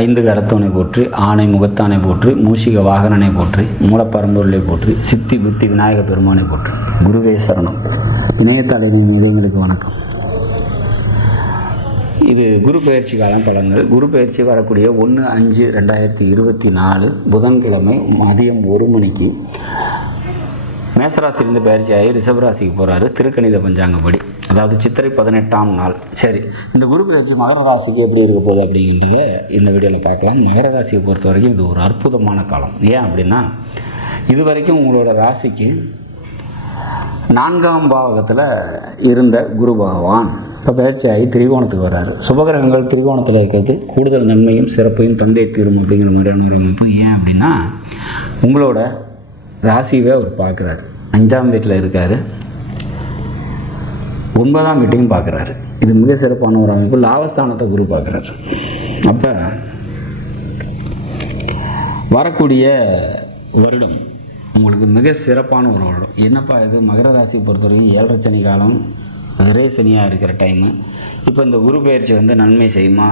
ஐந்து கரத்தோனை போற்றி ஆணை முகத்தானை போற்றி மூஷிக வாகனனை போற்றி மூலப்பரம்பொருளை போற்றி சித்தி புத்தி விநாயக பெருமானை போற்றி. குருவே சரணம். இணையத்தாளின் இளைஞர்களுக்கு வணக்கம். இது குரு பயிற்சி காலம் பலன்கள். குரு பயிற்சி வரக்கூடிய ஒன்று அஞ்சு ரெண்டாயிரத்தி இருபத்தி நாலு புதன்கிழமை மதியம் ஒரு மணிக்கு மேசராசிலிருந்து பயிற்சி ஆகி ரிஷபராசிக்கு போகிறாரு திருக்கணித பஞ்சாங்கப்படி. அதாவது சித்திரை பதினெட்டாம் நாள். சரி இந்த குரு பயிற்சி மகர ராசிக்கு எப்படி இருக்க போகுது அப்படிங்கிறத இந்த வீடியோவில் பார்க்கலாம். மகர ராசியை பொறுத்த வரைக்கும் இது ஒரு அற்புதமான காலம். ஏன் அப்படின்னா இது வரைக்கும் உங்களோட ராசிக்கு நான்காம் பாவகத்தில் இருந்த குரு பகவான் இப்போ பயிற்சியாகி திரிகோணத்துக்கு வர்றாரு. சுபகிரகங்கள் திரிகோணத்தில் இருக்கிறது. கூடுதல் நன்மையும் சிறப்பையும் தந்தை தீரும் அப்படிங்கிற மாதிரியான ஒரு அமைப்பு. ஏன் அப்படின்னா உங்களோட ராசியை அவர் பார்க்குறாரு. அஞ்சாம் வீட்டில் இருக்கார். ஒன்பதாம் வீட்டையும் பார்க்குறாரு. இது மிக சிறப்பான ஒரு அமைப்பு. லாபஸ்தானத்தை குரு பார்க்குறாரு. அப்போ வரக்கூடிய வருடம் உங்களுக்கு மிக சிறப்பான ஒரு வருடம். என்னப்பா இது? மகர ராசி பொறுத்தவரைக்கும் ஏழரை சனி காலம் விரை சனியாக இருக்கிற டைமு இப்போ இந்த குரு பயிற்சி வந்து நன்மை செய்யுமா?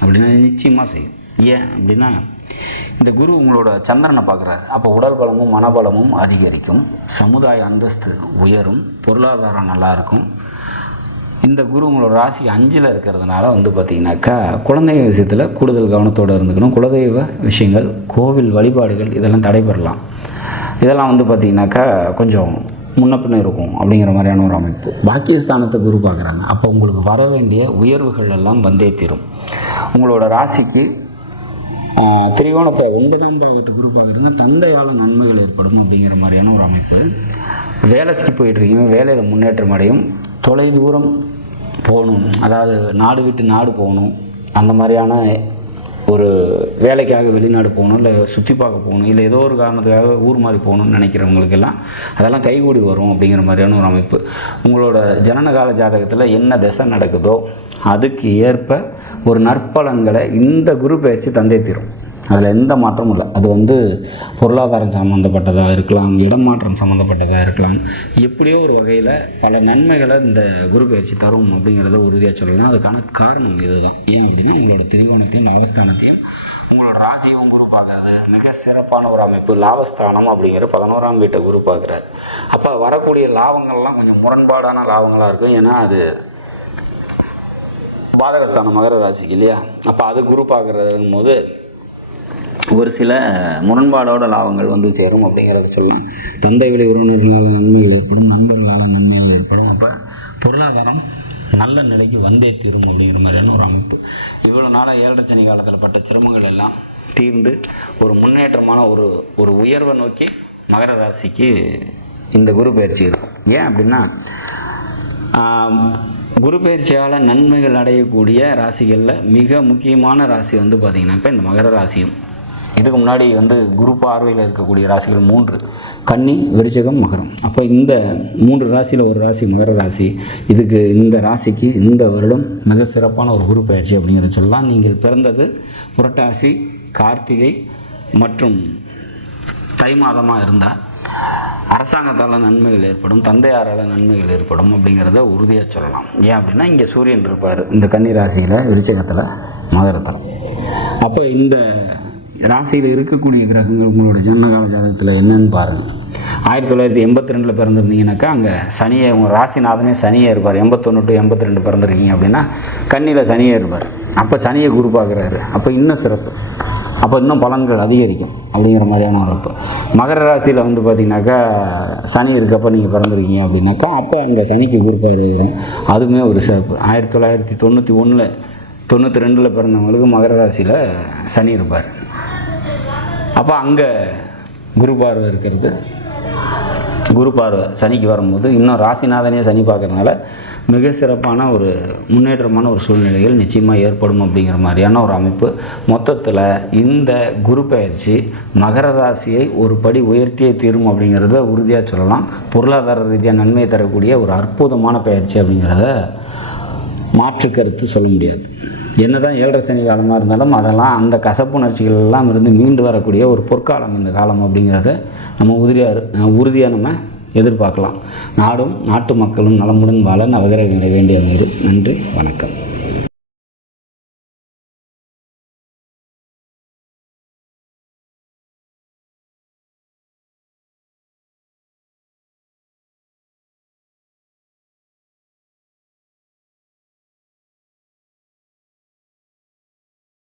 அப்படின்னா நிச்சயமாக செய்யும். ஏன் அப்படின்னா இந்த குரு உங்களோட சந்திரனை பார்க்குறாரு. அப்போ உடல் பலமும் மனபலமும் அதிகரிக்கும். சமுதாய அந்தஸ்து உயரும். பொருளாதாரம் நல்லாயிருக்கும் இந்த குரு உங்களோட ராசி அஞ்சில் இருக்கிறதுனால வந்து பார்த்திங்கனாக்கா குழந்தைங்க விஷயத்தில் கூடுதல் கவனத்தோடு இருந்துக்கணும். குலதெய்வ விஷயங்கள் கோவில் வழிபாடுகள் இதெல்லாம் தடைபெறலாம் இதெல்லாம் வந்து பார்த்திங்கனாக்கா கொஞ்சம் முன்ன பின்ன இருக்கும் அப்படிங்கிற மாதிரியான ஒரு அமைப்பு. பாக்கியஸ்தானத்தை குரு பார்க்குறாங்க. அப்போ உங்களுக்கு வர வேண்டிய உயர்வுகள் எல்லாம் வந்தே தீரும். உங்களோட ராசிக்கு திரிகோணத்தை ஒன்பதாம் பாவத்து குரு பார்க்குறது தந்தையால் நன்மைகள் ஏற்படும் அப்படிங்கிற மாதிரியான ஒரு அமைப்பு. வேலைக்கு போயிட்டுருக்கீங்க வேலையில் முன்னேற்றம் அடையும். தொலை தூரம் போகணும். அதாவது நாடு விட்டு நாடு போகணும். அந்த மாதிரியான ஒரு வேலைக்காக வெளிநாடு போகணும் இல்லை சுற்றி பார்க்க போகணும் இல்லை ஏதோ ஒரு காரணத்துக்காக ஊர் மாதிரி போகணும்னு நினைக்கிறவங்களுக்கெல்லாம் அதெல்லாம் கைகூடி வரும் அப்படிங்கிற மாதிரியான ஒரு அமைப்பு. உங்களோட ஜனனகால ஜாதகத்தில் என்ன திசை நடக்குதோ அதுக்கு ஏற்ப ஒரு நற்பலன்களை இந்த குரு பயிற்சி தந்தை தீரும். அதில் எந்த மாற்றமும் இல்லை. அது வந்து பொருளாதாரம் சம்மந்தப்பட்டதாக இருக்கலாம் இடமாற்றம் சம்மந்தப்பட்டதாக இருக்கலாம். எப்படியோ ஒரு வகையில் பல நன்மைகளை இந்த குரு பயிற்சி தரும் அப்படிங்கிறத உறுதியாக சொல்லலாம். அதுக்கான காரணம் இதுதான். ஏன் அப்படின்னா உங்களோட திரிகோணத்தையும் லாபஸ்தானத்தையும் உங்களோட ராசியும் குரு பார்க்கறது. மிக சிறப்பான ஒரு அமைப்பு. லாபஸ்தானம் அப்படிங்கிற பதினோராம் வீட்டை குரு பார்க்குறாரு. அப்போ வரக்கூடிய லாபங்கள்லாம் கொஞ்சம் முரண்பாடான லாபங்களாக இருக்கும். ஏன்னா அது பாதகஸ்தானம் மகர ராசிக்கு இல்லையா? அப்போ அது குரு பார்க்குறதுங்கும் போது ஒரு சில முரண்பாடோட லாபங்கள் வந்து சேரும் அப்படிங்கிறத சொல்லலாம். தந்தை வழி உறவினர்களால் நன்மைகள் ஏற்படும் நண்பர்களால் நன்மைகள் ஏற்படும். அப்போ பொருளாதாரம் நல்ல நிலைக்கு வந்தே தீரும் அப்படிங்கிற மாதிரியான ஒரு அமைப்பு. இவ்வளோ நாளாக ஏழரை சனி காலத்தில் பட்ட சிரமங்கள் எல்லாம் தீர்ந்து ஒரு முன்னேற்றமான ஒரு ஒரு உயர்வை நோக்கி மகர ராசிக்கு இந்த குரு பயிற்சி இருக்கும் ஏன் அப்படின்னா குரு பயிற்சியால் நன்மைகள் அடையக்கூடிய ராசிகளில் மிக முக்கியமான ராசி வந்து பார்த்திங்கனாக்கா இந்த மகர ராசியும் இதுக்கு முன்னாடி வந்து குரு பார்வையில் இருக்கக்கூடிய ராசிகள் மூன்று. கன்னி விருச்சகம் மகரம். அப்போ இந்த மூன்று ராசியில் ஒரு ராசி மகர ராசி. இதுக்கு இந்த ராசிக்கு இந்த வருடம் மிக சிறப்பான ஒரு குரு பயிற்சி அப்படிங்கிறத சொல்லலாம். நீங்கள் பிறந்தது புரட்டாசி கார்த்திகை மற்றும் தை மாதமாக இருந்தால் அரசாங்கத்தால் நன்மைகள் ஏற்படும் தந்தையாரால் நன்மைகள் ஏற்படும் அப்படிங்கிறத உறுதியாக சொல்லலாம். ஏன் அப்படின்னா இங்கே சூரியன் இருப்பார். இந்த கன்னி ராசியில் விருச்சகத்தில் மகரத்தில். அப்போ இந்த ராசியில் இருக்கக்கூடிய கிரகங்கள் உங்களோட ஜனனகால ஜாதகத்தில் என்னன்னு பாருங்கள் ஆயிரத்தி தொள்ளாயிரத்தி எண்பத்தி ரெண்டில் பிறந்திருந்தீங்கன்னாக்கா அங்கே சனியை உங்கள் ராசிநாதனே சனியே இருப்பார். எண்பத்தொன்று டு எண்பத்தி ரெண்டு பிறந்திருக்கீங்க அப்படின்னா கண்ணியில் சனியே இருப்பார். அப்போ சனியை குரு பார்க்குறாரு. அப்போ இன்னும் சிறப்பு. அப்போ இன்னும் பலன்கள் அதிகரிக்கும் அப்படிங்கிற மாதிரியான ஒரு இப்போ மகர ராசியில் வந்து பார்த்திங்கனாக்கா சனி இருக்கப்போ நீங்கள் பிறந்திருக்கீங்க அப்படின்னாக்கா அப்போ அங்கே சனிக்கு குருப்பாரு அதுவுமே ஒரு சிறப்பு. ஆயிரத்தி தொள்ளாயிரத்தி தொண்ணூற்றி ஒன்றில் தொண்ணூற்றி ரெண்டில் பிறந்தவங்களுக்கு மகர ராசியில் சனி இருப்பார். அப்போ அங்கே குரு பார்வை இருக்கிறது. குரு பார்வை சனிக்கு வரும்போது இன்னும் ராசிநாதனே சனி பார்க்குறதுனால மிக சிறப்பான ஒரு முன்னேற்றமான ஒரு சூழ்நிலைகள் நிச்சயமாக ஏற்படும் அப்படிங்கிற மாதிரியான ஒரு அமைப்பு. மொத்தத்தில் இந்த குரு பயிற்சி மகர ராசியை ஒரு படி உயர்த்தியே தீரும் அப்படிங்கிறத உறுதியாக சொல்லலாம். பொருளாதார ரீதியாக நன்மையை தரக்கூடிய ஒரு அற்புதமான பயிற்சி அப்படிங்கிறத மாற்று கருத்து சொல்ல முடியாது. என்னதான் ஏழரை சனி காலமாக இருந்தாலும் அதெல்லாம் அந்த கசப்புணர்ச்சிகள் எல்லாம் இருந்து மீண்டு வரக்கூடிய ஒரு பொற்காலம் இந்த காலம் அப்படிங்கிறத நம்ம உறுதியாக உறுதியாக நம்ம எதிர்பார்க்கலாம். நாடும் நாட்டு மக்களும் நலமுடன் வாழ நவகிரகங்களை வேண்டிய நன்றி வணக்கம்.